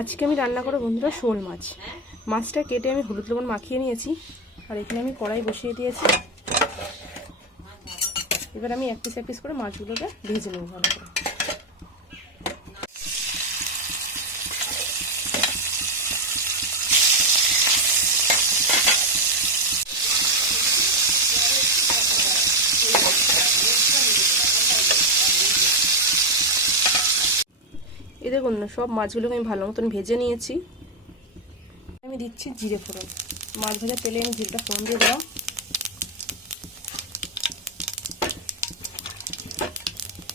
আজকে আমি রান্না করব বন্ধুরা শোল মাছ। মাছটা কেটে আমি হলুদ লবণ মাখিয়ে নিয়েছি, আর এখানে আমি কড়াই বসিয়ে দিয়েছি। এবার আমি এক পিস করে মাছগুলোকে ভেজে নেব ভালো করে। এই দেখুন না, সব মাছগুলোকে আমি ভালো মতন ভেজে নিয়েছি। আমি দিচ্ছি জিরে ফোড়ন। মাছ ভাজা তেলে আমি জিরেটা ফোড়ন দিয়ে দিলাম।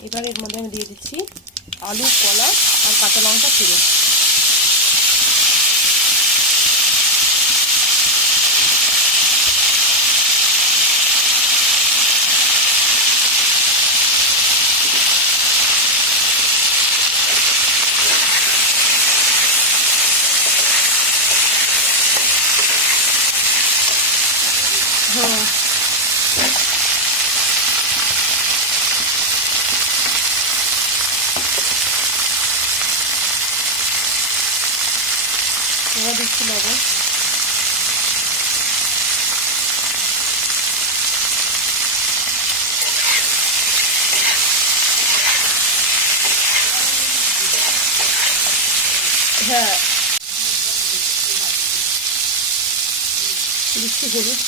এবার এর মধ্যে আমি দিয়ে দিচ্ছি আলু, কলা আর কাঁচা লঙ্কা চিড়ে। হ্যাঁ, এবার দিচ্ছি লবণ। হ্যাঁ, দিচ্ছি হলুদ।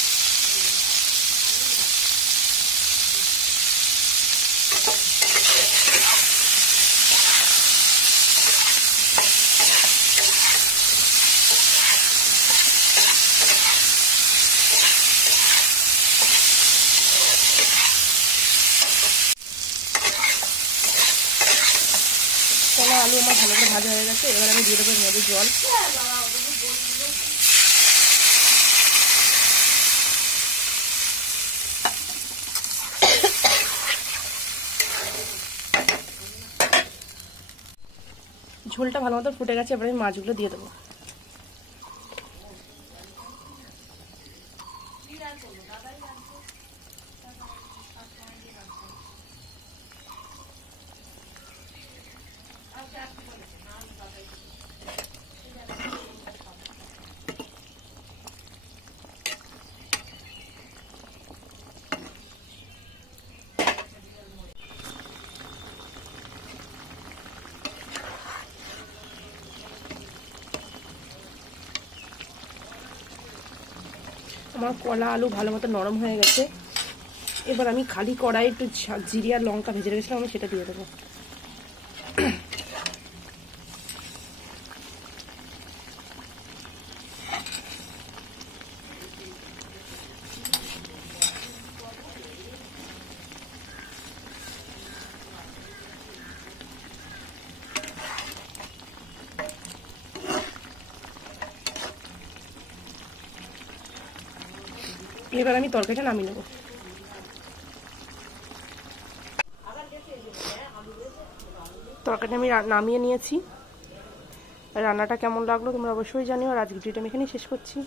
কলা আলু আমার ভালো করে ভাজা হয়ে গেছে। এবার আমি দিয়ে দেবো এর মধ্যে জল। ঝোলটা ভালো মতো ফুটে গেছে, এবার আমি মাছগুলো দিয়ে দেবো। আমার কলা আলু ভালো মতো নরম হয়ে গেছে। এবার আমি খালি কড়াই একটু জিরে আর লঙ্কা ভেজে রেখেছিলাম, আমি সেটা দিয়ে দেবো। এবার আমি তরকারিটা নামিয়ে নেব। তরকারিটা আমি নামিয়ে নিয়েছি। রান্নাটা কেমন লাগলো তোমরা অবশ্যই জানিও। আর আজকের ভিডিওটা আমি এখানেই শেষ করছি।